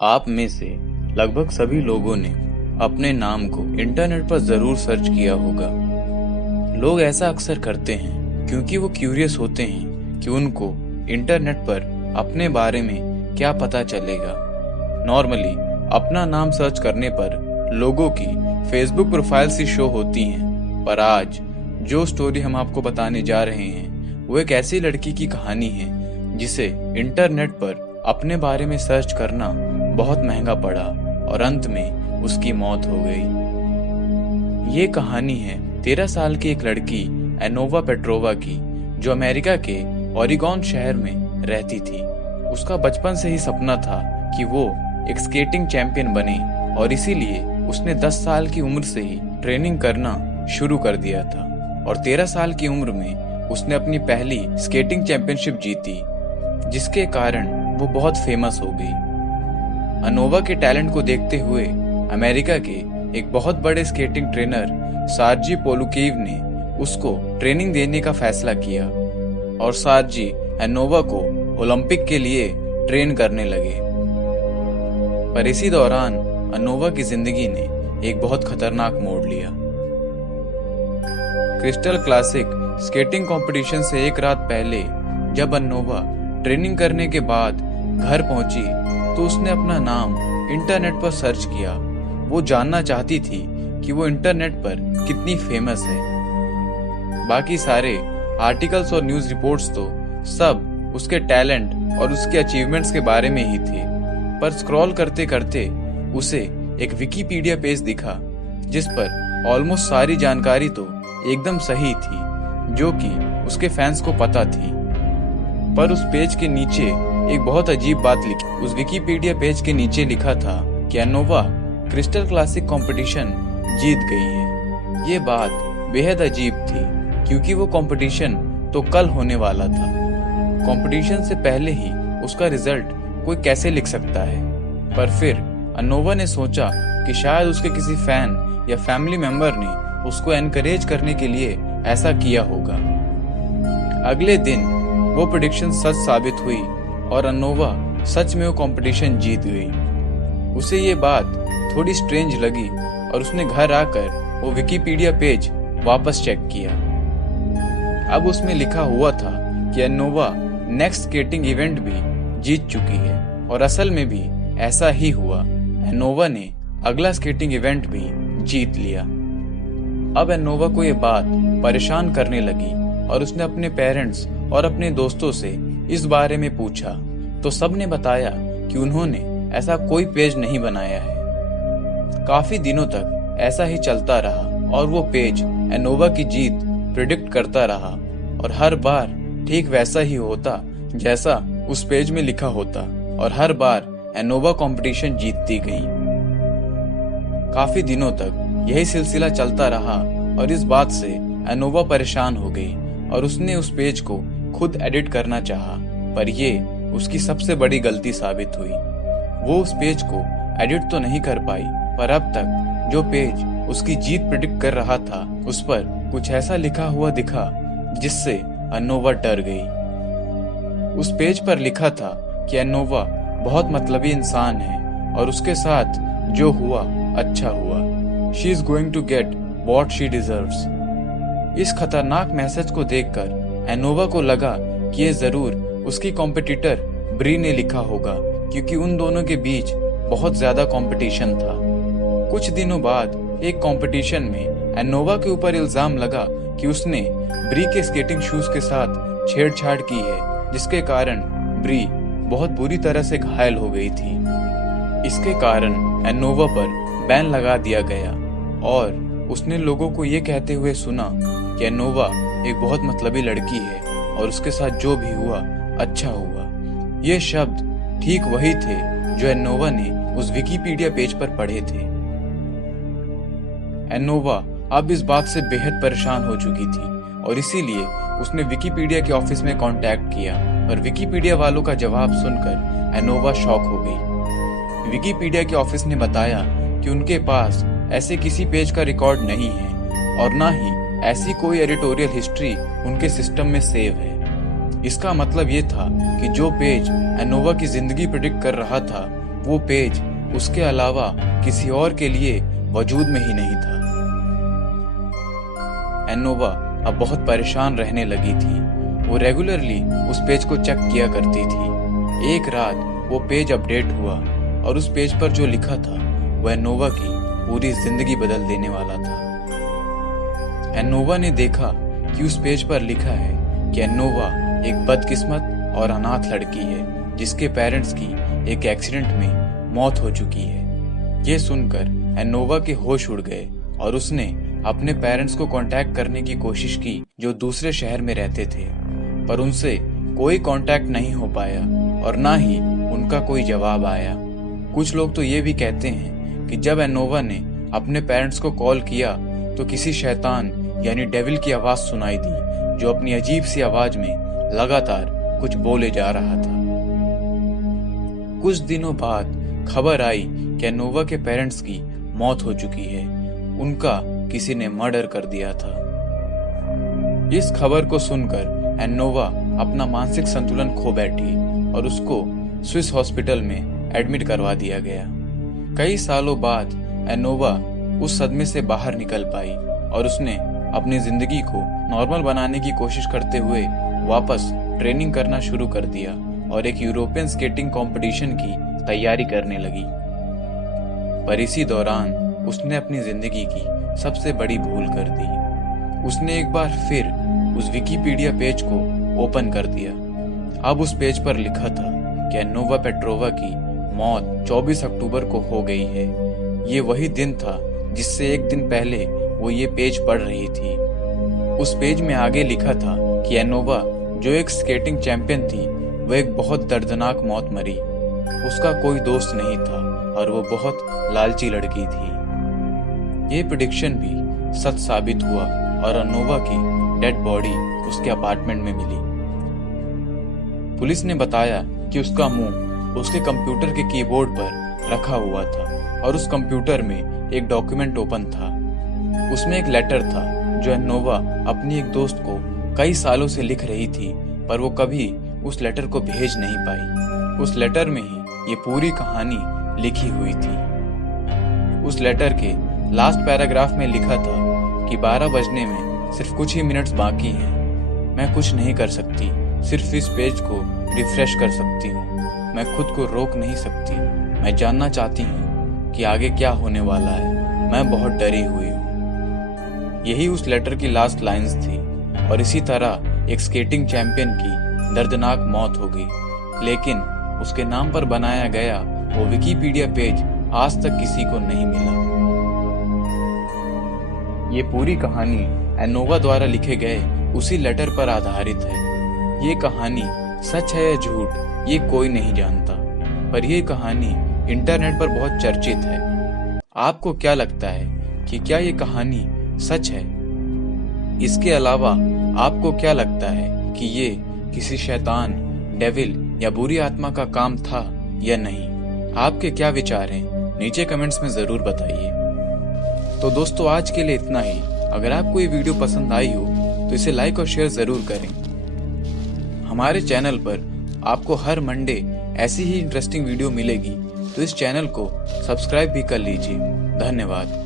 आप में से लगभग सभी लोगों ने अपने नाम को इंटरनेट पर जरूर सर्च किया होगा। लोग ऐसा अक्सर करते हैं क्योंकि वो क्यूरियस होते हैं कि उनको इंटरनेट पर अपने बारे में क्या पता चलेगा। नॉर्मली अपना नाम सर्च करने पर लोगों की फेसबुक प्रोफाइल सी शो होती हैं, पर आज जो स्टोरी हम आपको बताने जा रहे हैं वो एक ऐसी लड़की की कहानी है जिसे इंटरनेट पर अपने बारे में सर्च करना बहुत महंगा पड़ा और अंत में उसकी मौत हो गई। ये कहानी है 13 साल की एक लड़की एनोवा पेट्रोवा की, जो अमेरिका के ओरेगॉन शहर में रहती थी। उसका बचपन से ही सपना था कि वो एक स्केटिंग चैंपियन बने और इसीलिए उसने 10 साल की उम्र से ही ट्रेनिंग करना शुरू कर दिया था और 13 साल की उम्र में उसने अपनी पहली स्केटिंग चैंपियनशिप जीती, जिसके कारण वो बहुत फेमस हो गई। अनोवा के टैलेंट को देखते हुए अमेरिका के एक बहुत बड़े स्केटिंग ट्रेनर सार्जी पोलुकेव ने उसको ट्रेनिंग देने का फैसला किया और सार्जी अनोवा को ओलंपिक के लिए ट्रेन करने लगे। पर इसी दौरान अनोवा की जिंदगी ने एक बहुत खतरनाक मोड़ लिया। क्रिस्टल क्लासिक स्केटिंग कंपटीशन से एक रात पहले जब अनोवा ट्रेनिंग करने के बाद घर पहुंची तो उसने अपना नाम इंटरनेट पर सर्च किया। वो जानना चाहती थी कि वो इंटरनेट पर कितनी फेमस है। बाकी सारे आर्टिकल्स और न्यूज़ रिपोर्ट्स तो सब उसके टैलेंट और उसके अचीवमेंट्स के बारे में ही थे, पर स्क्रॉल करते करते उसे एक विकिपीडिया पेज दिखा जिस पर ऑलमोस्ट सारी जानकारी तो एकदम सही थी, जो कि उसके फैंस को पता थी। पर उस पेज के नीचे एक बहुत अजीब बात लिखी। उस विकिपीडिया पेज के नीचे लिखा था कि अनोवा क्रिस्टल क्लासिक कंपटीशन जीत गई है। ये बात बेहद अजीब थी क्योंकि वो कंपटीशन तो कल होने वाला था। कंपटीशन से पहले ही उसका रिजल्ट कोई कैसे लिख सकता है। पर फिर अनोवा ने सोचा कि शायद उसके किसी फैन या फैमिली मेंबर ने उसको एनकरेज करने के लिए ऐसा किया होगा। अगले दिन वो प्रेडिक्शन सच साबित हुई और अनोवा सच में वो कंपटीशन जीत गई। उसे ये बात थोड़ी स्ट्रेंज लगी और उसने घर आकर वो विकिपीडिया पेज वापस चेक किया। अब उसमें लिखा हुआ था कि अनोवा नेक्स्ट स्केटिंग इवेंट भी जीत चुकी है और असल में भी ऐसा ही हुआ। अनोवा ने अगला स्केटिंग इवेंट भी जीत लिया। अब अनोवा को ये बात परेशान करने लगी और उसने अपने पेरेंट्स और अपने दोस्तों से इस बारे में पूछा तो सबने बताया कि उन्होंने ऐसा कोई पेज नहीं बनाया है। काफी दिनों तक ऐसा ही चलता रहा और वो पेज अनोवा की जीत प्रिडिक्ट करता रहा और हर बार ठीक वैसा ही होता जैसा उस पेज में लिखा होता और हर बार अनोवा कंपटीशन जीतती गई। काफी दिनों तक यही सिलसिला चलता रहा और इस बात से अनोवा परेशान हो गई और उसने उस पेज को खुद एडिट करना चाहा, पर ये उसकी सबसे बड़ी गलती साबित हुई। वो उस पेज को एडिट तो नहीं कर पाई, पर अब तक जो पेज उसकी जीत प्रिडिक्ट कर रहा था उस पर कुछ ऐसा लिखा हुआ दिखा जिससे अनोवा डर गई। उस पेज पर लिखा था कि अनोवा बहुत मतलबी इंसान है और उसके साथ जो हुआ अच्छा हुआ। She is going to get what she deserves. इस खतरनाक मैसेज को देखकर अनोवा को लगा कि ये जरूर उसकी कॉम्पिटिटर ब्री ने लिखा होगा, क्योंकि उन दोनों के बीच बहुत ज्यादा कंपटीशन था। कुछ दिनों बाद एक कंपटीशन में अनोवा के ऊपर इल्जाम लगा कि उसने ब्री के स्केटिंग शूज के साथ छेड़छाड़ की है, जिसके कारण ब्री बहुत बुरी तरह से घायल हो गई थी। इसके कारण अनोवा पर बैन लगा दिया गया और उसने लोगों को ये कहते हुए सुना कि अनोवा एक बहुत मतलबी लड़की है और उसके साथ जो भी हुआ अच्छा हुआ। ये शब्द ठीक वही थे जो अनोवा ने उस विकिपीडिया पेज पर पढ़े थे। अनोवा अब इस बात से बेहद परेशान हो चुकी थी और इसीलिए उसने विकिपीडिया के ऑफिस में कांटेक्ट किया, पर विकिपीडिया वालों का जवाब सुनकर अनोवा शॉक हो गई। विकिपीडिया के ऑफिस ने बताया कि उनके पास ऐसे किसी पेज का रिकॉर्ड नहीं है और ना ही ऐसी कोई एडिटोरियल हिस्ट्री उनके सिस्टम में सेव है। इसका मतलब ये था कि जो पेज अनोवा की जिंदगी प्रेडिक्ट कर रहा था वो पेज उसके अलावा किसी और के लिए वजूद में ही नहीं था। एनोवा अब बहुत परेशान रहने लगी थी। वो रेगुलरली उस पेज को चेक किया करती थी। एक रात वो पेज अपडेट हुआ और उस पेज पर जो लिखा था वह एनोवा की पूरी जिंदगी बदल देने वाला था। एनोवा ने देखा कि उस पेज पर लिखा है कि एनोवा एक बदकिस्मत और अनाथ लड़की है जिसके पेरेंट्स की एक एक्सीडेंट में मौत हो चुकी है। ये सुनकर एनोवा के होश उड़ गए और उसने अपने पेरेंट्स को कांटेक्ट करने की कोशिश की जो दूसरे शहर में रहते थे, पर उनसे कोई कांटेक्ट नहीं हो पाया और ना ही उनका कोई जवाब आया। कुछ लोग तो ये भी कहते हैं कि जब एनोवा ने अपने पेरेंट्स को कॉल किया तो किसी शैतान यानी डेविल की आवाज सुनाई दी जो अपनी अजीब सी आवाज में लगातार कुछ बोले जा रहा था। कुछ दिनों बाद खबर आई कि एनोवा के पेरेंट्स की मौत हो चुकी है। उनका किसी ने मर्डर कर दिया था। इस खबर को सुनकर एनोवा अपना मानसिक संतुलन खो बैठी और उसको स्विस हॉस्पिटल में एडमिट करवा दिया गया। कई सालों बाद एनोवा उस सदमे से बाहर निकल पाई और उसने अपनी जिंदगी को नॉर्मल बनाने की कोशिश करते हुए वापस ट्रेनिंग करना शुरू कर दिया और एक यूरोपियन स्केटिंग कंपटीशन की तैयारी करने लगी। पर इसी दौरान उसने अपनी जिंदगी की सबसे बड़ी भूल कर दी। उसने एक बार फिर उस विकिपीडिया पेज को ओपन कर दिया। अब उस पेज पर लिखा था कि एनोवा पेट्रोवा की मौत 24 अक्टूबर को हो गई है। ये वही दिन था जिससे एक दिन पहले वो ये पेज पढ़ रही थी। उस पेज में आगे लिखा था कि एनोवा जो एक स्केटिंग चैंपियन थी वो एक बहुत दर्दनाक मौत मरी। उसका कोई दोस्त नहीं था और वो बहुत लालची लड़की थी। ये प्रेडिक्शन भी सच साबित हुआ और एनोवा की डेड बॉडी उसके अपार्टमेंट में मिली। पुलिस ने बताया कि उसका मुंह उसके कंप्यूटर के कीबोर्ड पर रखा हुआ था और उस कंप्यूटर में एक डॉक्यूमेंट ओपन था। उसमें एक लेटर था जो एनोवा अपनी एक दोस्त को कई सालों से लिख रही थी, पर वो कभी उस लेटर को भेज नहीं पाई। उस लेटर में ही ये पूरी कहानी लिखी हुई थी। उस लेटर के लास्ट पैराग्राफ में लिखा था कि 12 बजने में सिर्फ कुछ ही मिनट्स बाकी हैं। मैं कुछ नहीं कर सकती, सिर्फ इस पेज को रिफ्रेश कर सकती हूँ। मैं खुद को रोक नहीं सकती। मैं जानना चाहती हूँ कि आगे क्या होने वाला है। मैं बहुत डरी हुई हूँ। यही उस लेटर की लास्ट लाइंस थी और इसी तरह एक स्केटिंग चैंपियन की दर्दनाक मौत हो गई। लेकिन उसके नाम पर बनाया गया वो विकिपीडिया पेज आज तक किसी को नहीं मिला। ये पूरी कहानी एनोवा द्वारा लिखे गए उसी लेटर पर आधारित है। ये कहानी सच है या झूठ ये कोई नहीं जानता, पर यह कहानी इंटरनेट पर बहुत चर्चित है। आपको क्या लगता है कि क्या ये कहानी सच है? इसके अलावा आपको क्या लगता है कि ये किसी शैतान, डेविल या बुरी आत्मा का काम था या नहीं? आपके क्या विचार हैं? नीचे कमेंट्स में जरूर बताइए। तो दोस्तों आज के लिए इतना ही। अगर आपको ये वीडियो पसंद आई हो तो इसे लाइक और शेयर जरूर करें। हमारे चैनल पर आपको हर मंडे ऐसी ही इंटरेस्टिंग वीडियो मिलेगी, तो इस चैनल को सब्सक्राइब भी कर लीजिए। धन्यवाद।